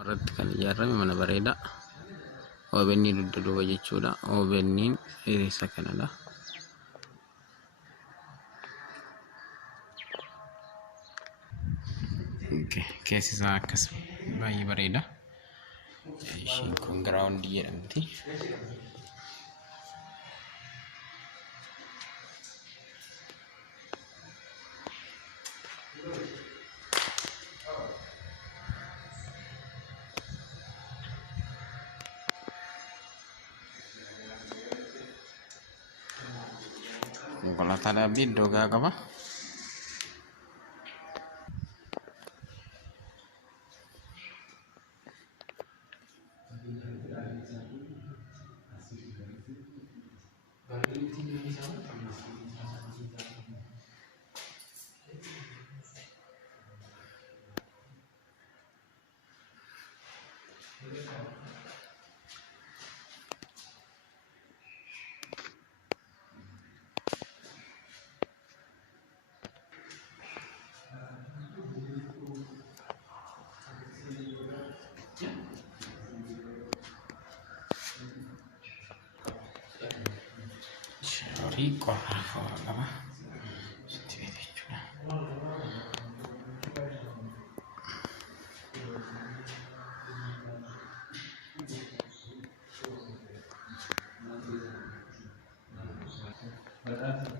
irratti kan ijaarame mana bareedaa OBN dugda duuba jechuudha. OBN isa kanadha. Keessi isaa akkas baay'ee bareeda. Ishiin kun giraawundii jedhamti. Konkolaataa dhaabbii iddoo gaa qaba. Rico apa? Betul.